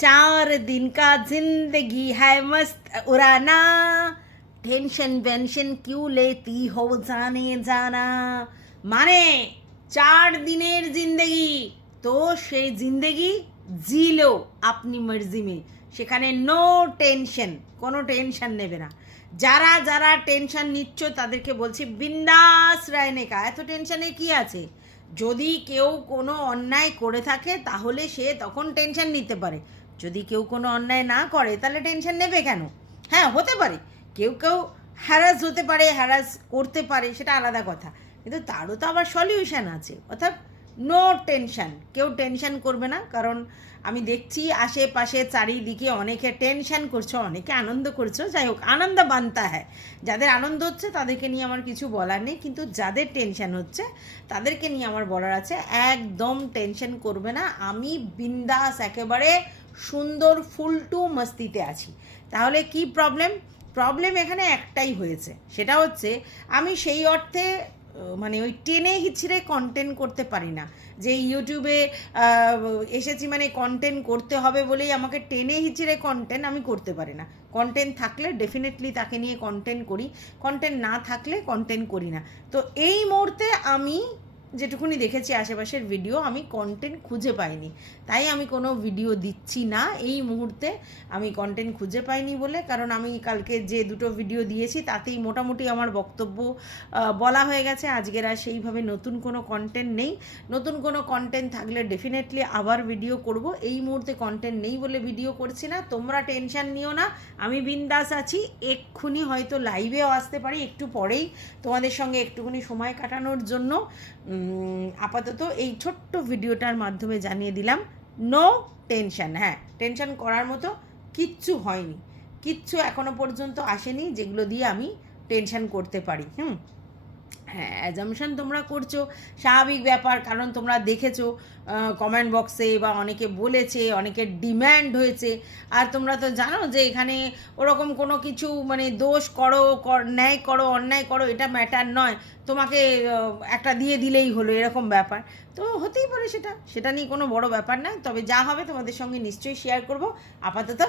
4 दिन का जिंदगी है मस्त उड़ाना, টেনশন বেনশন क्यों लेती हो जाने जाना। মানে 4 দিনের জিন্দেগি, তো সেই জিন্দেগি জিলো আপনি মর্জি মে, সেখানে নো টেনশন, কোনো টেনশন নেবে না। যারা যারা টেনশন নিচ্ছ তাদেরকে বলছি বিন্দাস রায়নে কা, এত টেনশনে কি আছে? যদি কেউ কোনো অন্যায় করে থাকে তাহলে সে তখন টেনশন নিতে পারে, যদি কেউ কোনো অন্যায় না করে তাহলে টেনশন নেবে কেন? হ্যাঁ, হতে পারে কেউ কেউ হ্যারাস হতে পারে, হ্যারাস করতে পারে, সেটা আলাদা কথা, কিন্তু তারও তো আবার সলিউশন আছে। অর্থাৎ নো টেনশন, কেউ টেনশন করবে না। কারণ আমি দেখছি আশেপাশে চারিদিকে অনেকে টেনশন করছো, অনেকে আনন্দ করছো। যাই হোক, আনন্দ বানতা হ্যায়। যাদের আনন্দ হচ্ছে তাদেরকে নিয়ে আমার কিছু বলার নেই, কিন্তু যাদের টেনশন হচ্ছে তাদেরকে নিয়ে আমার বলার আছে, একদম টেনশন করবে না। আমি বিন্দাস একেবারে সুন্দর ফুলটু মস্তিতে আছি। তাহলে কি প্রবলেম এখানে একটাই হয়েছে, সেটা হচ্ছে আমি সেই অর্থে মানে ওই টেনে হিচড়ে কন্টেন্ট করতে পারি না, যে ইউটিউবে এসেছি মানে কন্টেন্ট করতে হবে বলেই আমাকে টেনে হিচড়ে কন্টেন্ট আমি করতে পারি না। কন্টেন্ট থাকলে ডেফিনেটলি তাকে নিয়ে কন্টেন্ট করি, কন্টেন্ট না থাকলে কন্টেন্ট করি না। তো এই মুহূর্তে আমি যেটুকুনি দেখেছি আশেপাশের ভিডিও, আমি কন্টেন্ট খুঁজে পাইনি, তাই আমি কোনো ভিডিও দিচ্ছি না এই মুহূর্তে। আমি কন্টেন্ট খুঁজে পাইনি বলে, কারণ আমি কালকে যে দুটো ভিডিও দিয়েছি তাতেই মোটামুটি আমার বক্তব্য বলা হয়ে গেছে। আজকের আর সেইভাবে নতুন কোনো কন্টেন্ট নেই। নতুন কোনো কন্টেন্ট থাকলে ডেফিনেটলি আবার ভিডিও করব। এই মুহূর্তে কন্টেন্ট নেই বলে ভিডিও করছি না। তোমরা টেনশন নিও না, আমি বিন্দাস আছি। এক্ষুনি হয়তো লাইভেও আসতে পারি, একটু পরেই তোমাদের সঙ্গে একটুখানি সময় কাটানোর জন্য। আপাতত এই ছোট্ট ভিডিওটার মাধ্যমে জানিয়ে দিলাম নো টেনশন। হ্যাঁ, টেনশন করার মতো কিচ্ছু হয়নি, কিচ্ছু এখনো পর্যন্ত আসেনি যেগুলো দিয়ে আমি টেনশন করতে পারি। হ্যাঁ, অ্যাজামশন তোমরা করছো, স্বাভাবিক ব্যাপার, কারণ তোমরা দেখেছো কমেন্ট বক্সে বা অনেকে বলেছে, অনেকের ডিম্যান্ড হয়েছে। আর তোমরা তো জানো যে এখানে ওরকম কোনো কিছু মানে দোষ করো, ন্যায় করো, অন্যায় করো, এটা ম্যাটার নয়। তোমাকে একটা দিয়ে দিলেই হলো, এরকম ব্যাপার তো হতেই পারে, সেটা নিয়ে কোনো বড় ব্যাপার না। তবে যা হবে তোমাদের সঙ্গে নিশ্চয়ই শেয়ার করব। আপাতত